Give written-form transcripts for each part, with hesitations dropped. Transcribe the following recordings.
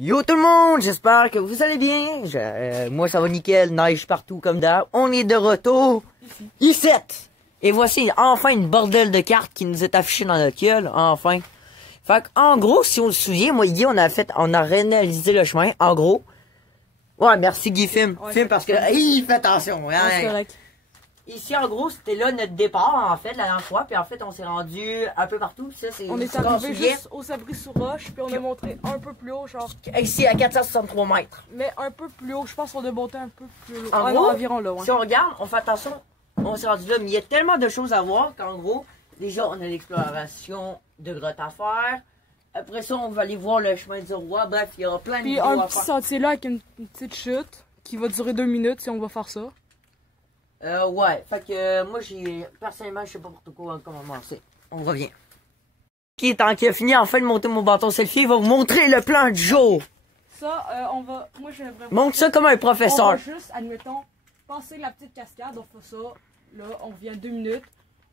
Yo tout le monde, j'espère que vous allez bien. Moi ça va nickel, neige partout comme d'hab. On est de retour ici. Et voici enfin une bordel de cartes qui nous est affichée dans notre gueule, enfin. Fait en gros, si on se souvient, moi Guy, on a réalisé le chemin, en gros. Ouais, merci Guy, filme parce que, il fait attention. Hein. C'est correct. Ici, en gros, c'était là notre départ, en fait, la dernière fois. Puis en fait, on s'est rendu un peu partout. Ça, c'est. On est arrivé juste au Sabri-sur-Roche, puis on a monté un peu plus haut, genre. Ici, à 463 mètres. Mais un peu plus haut, je pense qu'on a monté un peu plus haut. En gros, non, environ là, ouais. Si on regarde, on fait attention, on s'est rendu là. Mais il y a tellement de choses à voir qu'en gros, déjà, on a l'exploration de grottes à faire. Après ça, on va aller voir le chemin du roi. Bref, il y aura plein de vidéos à faire. Puis un petit sentier là avec une petite chute qui va durer 2 minutes si on va faire ça. Ouais, fait que moi personnellement je sais pas pour quoi comment commencer. On revient. Qui tant qu'il a fini enfin de monter mon bâton selfie, il va vous montrer le plan du jour. Ça, on va. Moi je vais vraiment. Montre ça comme un professeur. On va juste, admettons, passer la petite cascade, on fait ça. Là, on revient 2 minutes.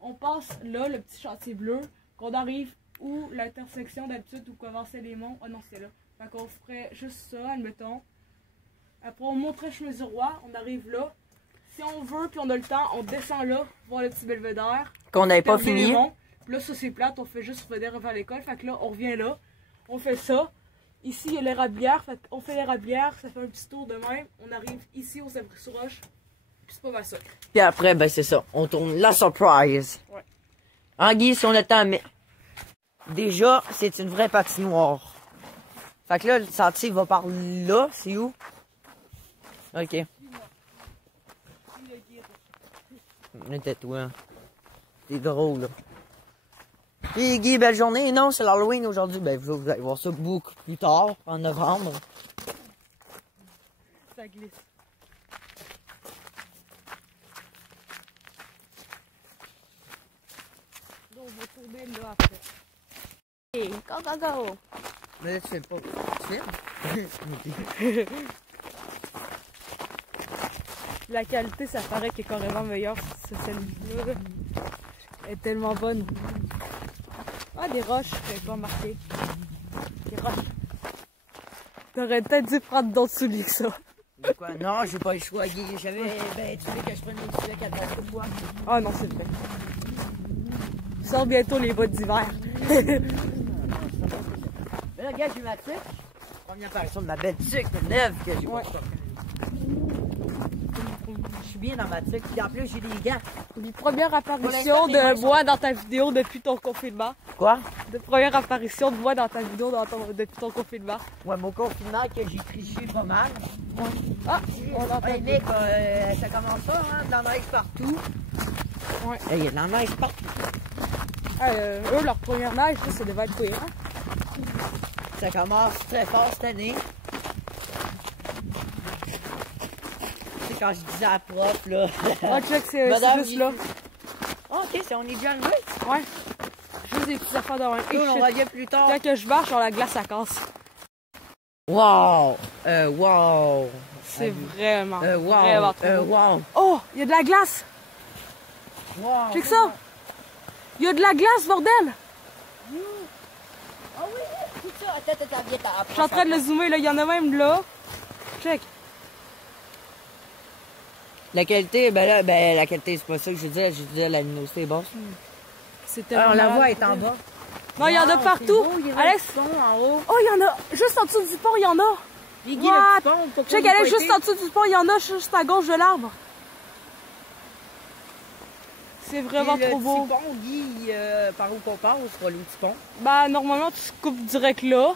On passe là, le petit chantier bleu, qu'on arrive où l'intersection d'habitude où commençaient les monts. Oh non, c'est là. Fait qu'on ferait juste ça, admettons. Après, on monterait le chemin du roi, on arrive là. Si on veut, puis on a le temps, on descend là, voir le petit belvédère. Qu'on n'avait pas fini. Puis là, ça c'est plate, on fait juste revenir vers l'école. Fait que là, on revient là, on fait ça. Ici, il y a l'érablière, fait qu'on fait l'érablière, ça fait un petit tour de même. On arrive ici au Sabri-sur-Roche, puis c'est pas mal ça. Puis après, ben c'est ça, on tourne la surprise. Ouais. En Guy, si on a le temps, mais déjà, c'est une vraie patinoire. Fait que là, le sentier va par là, c'est où? Ok. Tais-toi. C'est gros, là. Puis Guy, belle journée. Non, c'est l'Halloween aujourd'hui. Ben, vous allez voir ça beaucoup plus tard, en novembre. Ça glisse. Donc, on va tourner là après. Hey, go! Mais là, tu fais pas. Tu filmes? La qualité, ça paraît qu'elle est carrément meilleure. Celle-là elle est tellement bonne. Ah, des roches, j'avais pas remarqué. Des roches. T'aurais peut-être dû prendre d'autres souliers que ça. Quoi? Non, j'ai pas le choix, Guy. J'avais. Ben, tu sais que je prenne des souliers à 4 de fois. Ah non, c'est vrai. Je sors bientôt les bottes d'hiver. Mais là, regarde, j'ai ma tuque. Première apparition de ma belle tuque neuve que j'ai. Ouais. Je suis bien dans ma tuque. Puis en plus, j'ai des gants. Puis première apparition de moi dans ta vidéo depuis ton confinement. Quoi? De première apparition de moi dans ta vidéo depuis ton confinement. Ouais, mon confinement que j'ai triché pas mal. Ouais. Ah! On entend Hey mec, ça commence pas, hein? De la neige partout. Ouais. Il y a de la neige partout. Eux, leur première neige, ça devait être cohérent. Ça commence très fort cette année. C'est quand je disais à la prof, là. Ah, check, c'est juste là. Oh, ok, on est déjà arrivé. Ouais. Juste des petites affaires de même. Et on revient plus tard. Quand que je marche, la glace, à casse. Wow! Wow! C'est vraiment, wow! vraiment trop beau. Wow! Oh! Il y a de la glace! Wow! Check ça! Il y a de la glace, bordel! Ah oui! Tout ça! Attends, viens, je suis en train de le zoomer, là. Il y en a même là. Check! La qualité, la qualité, c'est pas ça que je disais, la luminosité est basse. C'était on la voit, elle est en bas. Non, il y en a partout. Beau, Alex, en haut. Oh, il y en a. Juste en dessous du pont, il y en a. Check, Alex, juste en dessous du pont, il y en a, juste à gauche de l'arbre. C'est vraiment trop beau. Le petit pont, Guy, par où qu'on passe, pour le petit pont? Bah, normalement, tu coupes direct là.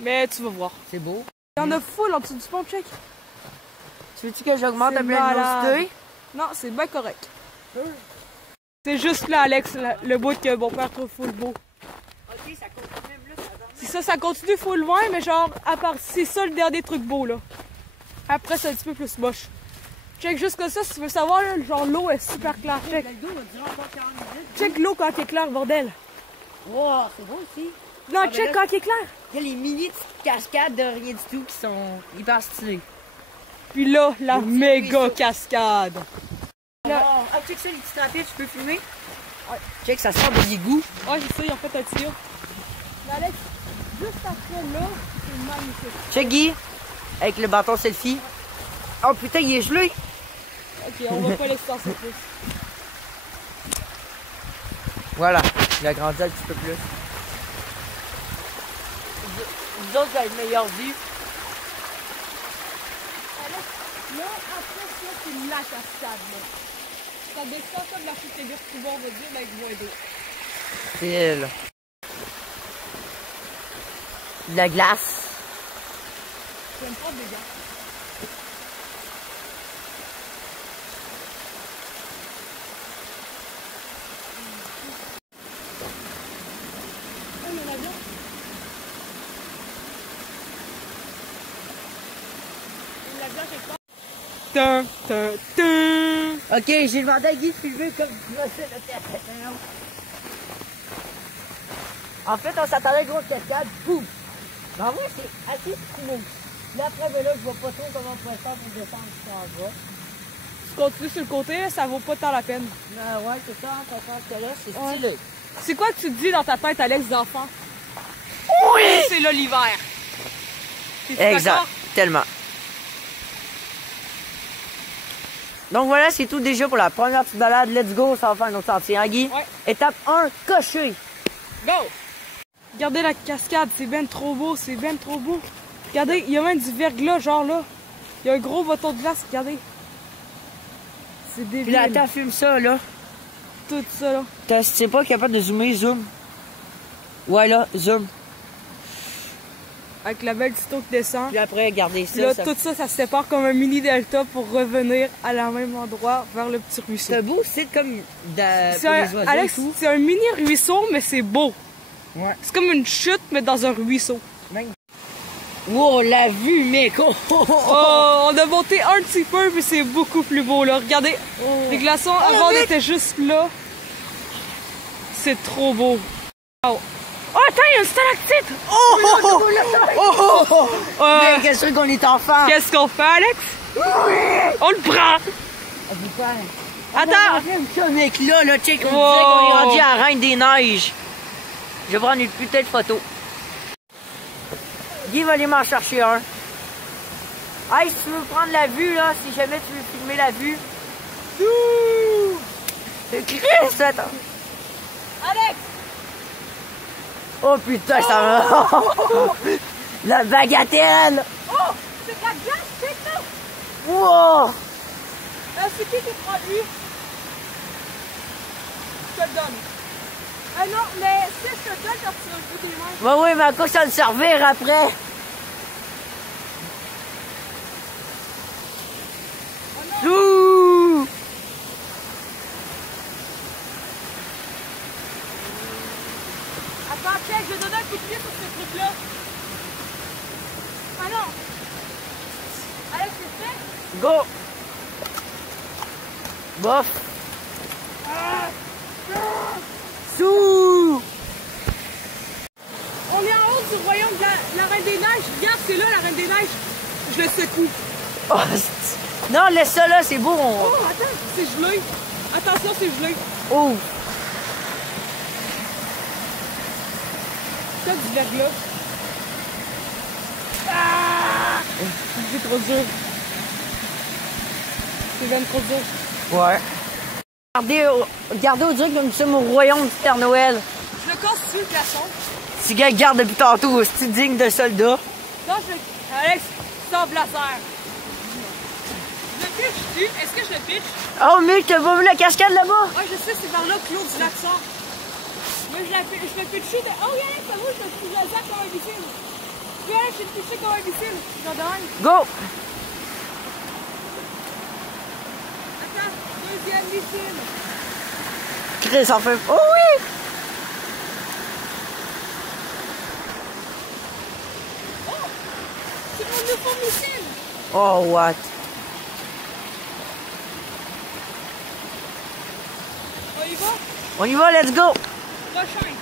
Mais tu vas voir. C'est beau. Il y en a full en dessous du pont, check. Tu veux-tu que j'augmente la luminosité? Non, c'est bien correct. C'est juste là, Alex, le bout que mon père trouve full beau. Ok, ça continue même là, c'est ça, ça continue full loin, mais genre, à part, c'est ça le dernier truc beau, là. Après, c'est un petit peu plus moche. Check juste que ça, si tu veux savoir, là, genre, l'eau est super claire. Check. Check l'eau quand elle est claire, bordel. Wow, c'est beau aussi. Non, check quand elle est claire. Il y a les mini cascades de rien du tout qui sont hyper stylées. Puis là, la méga cascade. Là. Ah, check ça, les petits trafics, tu peux filmer? Ouais. Check, ça sort de l'égout. Ouais, c'est ça, ils ont fait un tuyau. Mais Alex, juste après là, c'est magnifique. Check Guy, avec le bâton selfie. Oh putain, il est gelé. Ok, on va pas l'extenser plus. Voilà, il a grandi un petit peu plus. Vous autres, vous avez une meilleure vue. Là, après ça, c'est la cascade. Là. Ça descend comme la chute des Vertubo, on va dire, mais avec moins d'eau. C'est elle. De la glace. J'aime pas des gars. Ah, il y en a bien. Il y en a bien quelque part. Tum, tum, tum. Ok, j'ai demandé à Guy de filmer comme tu vas faire le terrain. En fait, on s'attendait à une grosse cascade, boum! Mais en vrai, c'est assez smooth. Là, après, ben là, je vois pas trop comment on pourrait faire pour descendre jusqu'en bas. Tu continues sur le côté, là, ça vaut pas tant la peine. Ouais, c'est ça, on comprend que là, c'est Ouais. stylé. C'est quoi que tu te dis dans ta tête, Alex, d'enfant? Oui! C'est là l'hiver. T'es-tu Exact, d'accord? tellement. Donc voilà, c'est tout déjà pour la première petite balade. Let's go, ça va faire un autre sentier, hein, Guy? Ouais. Étape 1, cocher. Go! Regardez la cascade, c'est ben trop beau, c'est ben trop beau. Regardez, il y a même du verglas, genre là. Il y a un gros bâton de glace, regardez. C'est Puis débile. là, attends, filme ça, là. Tout ça, là. T'es pas capable de zoomer, zoom. Ouais, là, zoom. Avec la belle petite eau qui descend. Puis après, regardez ça. Là, ça... tout ça, ça se sépare comme un mini delta pour revenir à la même endroit vers le petit ruisseau. C'est beau, c'est comme C'est pour les un, oiseaux Alex, et tout. c'est un mini ruisseau, mais c'est beau. Ouais. C'est comme une chute, mais dans un ruisseau. Wow, la vue, mec! Oh, oh, oh. Oh, on a monté un petit peu, mais c'est beaucoup plus beau, là. Regardez, les glaçons, avant, on était juste là. C'est trop beau. Wow. Oh, attends, il y a une stalactite! Oh, oh, oh, oh, oh, oh. Euh, Mais qu'est-ce qu'on est enfant? Qu'est-ce qu'on fait, Alex? On le prend! Attends! Ce mec-là, là, check, on Wow. disait qu'on est rendu à Reine des Neiges. Je vais prendre une putain de photo. Guy va aller m'en chercher un. Hey, si tu veux prendre la vue, là, si jamais tu veux filmer la vue. Chris, attends. Alex! Oh putain, ça va. La bagatelle. Oh! C'est de la glace, c'est ça! Wow. C'est qui prend lui? Je te le donne. Ah non, mais si je te le donne, quand tu vas le bout des mains. Bah oui, mais à quoi ça va le servir après? Oh non! Ouh. Attends, check, je vais donner un coup de pied sur ce truc-là. Ah non! Alex, c'est fait? Go. Bof. Sous. On est en haut du royaume de la Reine des Neiges. Regarde, c'est là la Reine des Neiges. Je le secoue. Oh, c'est- non, laisse ça là, c'est beau. Oh, attends, c'est gelé. Attention, c'est gelé. Oh. Ça, du verglas. Ah! C'est trop dur. C'est bien trop dur. Ouais. Regardez, on dirait que nous sommes au royaume du Père Noël. Je le casse sur le glaçon. Si gars garde depuis tantôt, c'est digne de soldat. Non, Alex, sans blazer. Je le pitch-tu? Est-ce que je le pitch? Oh mec, t'as pas vu la cascade là-bas? Ah, je sais, c'est par là que Claude du lac sort. Moi, je le pitch-tu de... Oh, oui, Alex, moi, je le pitch comme un missile. Oui, Alex, je le pitch comme un missile. J'en donne. Go! Attends, deuxième missile. Chris, en fait. Oh oui! Oh! C'est mon nouveau missile. Oh, what? On y va? On y va, let's go! Prochain.